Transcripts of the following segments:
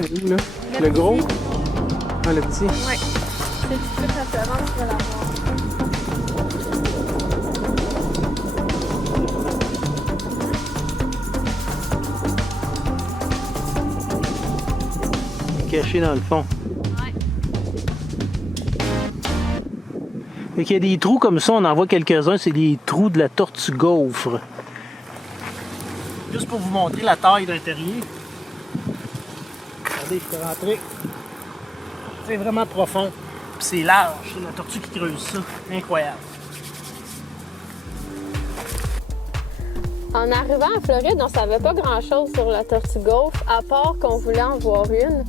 Où, là? Le gros? Ah, le petit? Oui. C'est tout de suite référence, tu vas l'avoir. Caché dans le fond. Ouais. Fait qu'il y a des trous comme ça, on en voit quelques-uns, c'est des trous de la tortue gaufre. Juste pour vous montrer la taille d'un terrier. Regardez, je peux rentrer. C'est vraiment profond. Puis c'est large, c'est la tortue qui creuse ça. Incroyable. En arrivant en Floride, on savait pas grand-chose sur la tortue gaufre, à part qu'on voulait en voir une.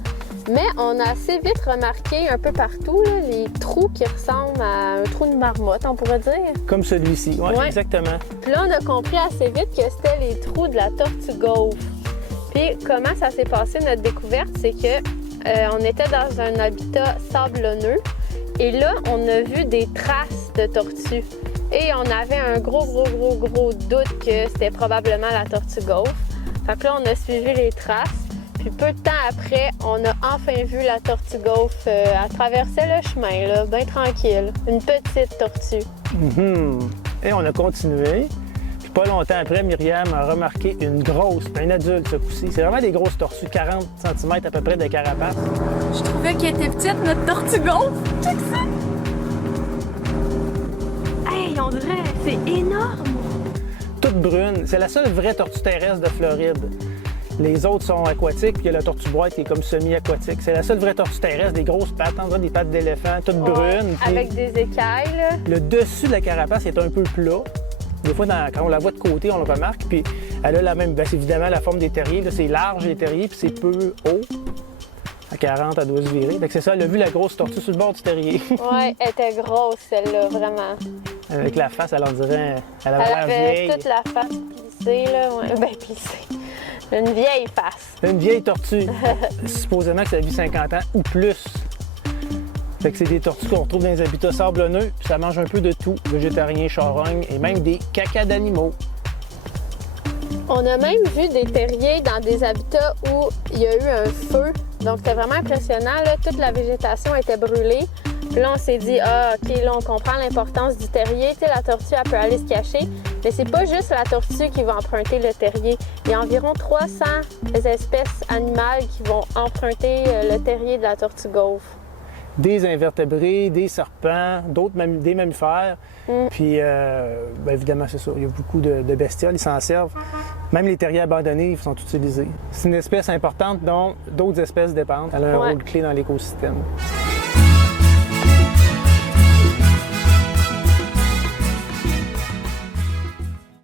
Mais on a assez vite remarqué un peu partout là, les trous qui ressemblent à un trou de marmotte, on pourrait dire. Comme celui-ci, oui, Ouais. exactement. Puis là, on a compris assez vite que c'était les trous de la tortue gaufre. Puis comment ça s'est passé, notre découverte, c'est que on était dans un habitat sablonneux et là, on a vu des traces de tortues. Et on avait un gros doute que c'était probablement la tortue gaufre. Fait que là, on a suivi les traces. Puis peu de temps après, on a enfin vu la tortue gaufre. Elle traversait le chemin, là, bien tranquille. Une petite tortue. Et on a continué. Puis pas longtemps après, Myriam a remarqué une grosse, un adulte ce coup-ci. C'est vraiment des grosses tortues, 40 cm à peu près de carapace. Je trouvais qu'elle était petite, notre tortue gaufre. Check ça! Hey, on dirait, c'est énorme! Toute brune. C'est la seule vraie tortue terrestre de Floride. Les autres sont aquatiques, puis il y a la tortue boîte qui est comme semi-aquatique. C'est la seule vraie tortue terrestre, des grosses pattes, on dirait des pattes d'éléphant, toutes brunes. Puis Avec des écailles, là. le dessus de la carapace est un peu plat. Des fois, quand on la voit de côté, on le remarque. Puis elle a la même, c'est évidemment la forme des terriers. Là, c'est large, les terriers, puis c'est peu haut. À 40, elle doit se virer. Donc c'est ça, elle a vu la grosse tortue sur le bord du terrier. Ouais, elle était grosse, celle-là, vraiment. Avec la face, elle en dirait... Elle Elle avait l'air avait vieille. toute la face plissée, là. Ouais. Ben, plissée. Une vieille face. Une vieille tortue. Supposément que ça vit 50 ans ou plus. Fait que c'est des tortues qu'on retrouve dans les habitats sablonneux, puis ça mange un peu de tout, végétarien, charogne et même des cacas d'animaux. On a même vu des terriers dans des habitats où il y a eu un feu. Donc, c'était vraiment impressionnant, là. Toute la végétation était brûlée. Puis là, on s'est dit, ah, OK, là, on comprend l'importance du terrier. Tu sais, la tortue, elle peut aller se cacher. Mais c'est pas juste la tortue qui va emprunter le terrier. Il y a environ 300 espèces animales qui vont emprunter le terrier de la tortue gaufre. Des invertébrés, des serpents, d'autres des mammifères. Puis, bien évidemment, c'est ça. Il y a beaucoup de bestioles, ils s'en servent. Même les terriers abandonnés, ils sont utilisés. C'est une espèce importante dont d'autres espèces dépendent. Elle a un rôle clé dans l'écosystème.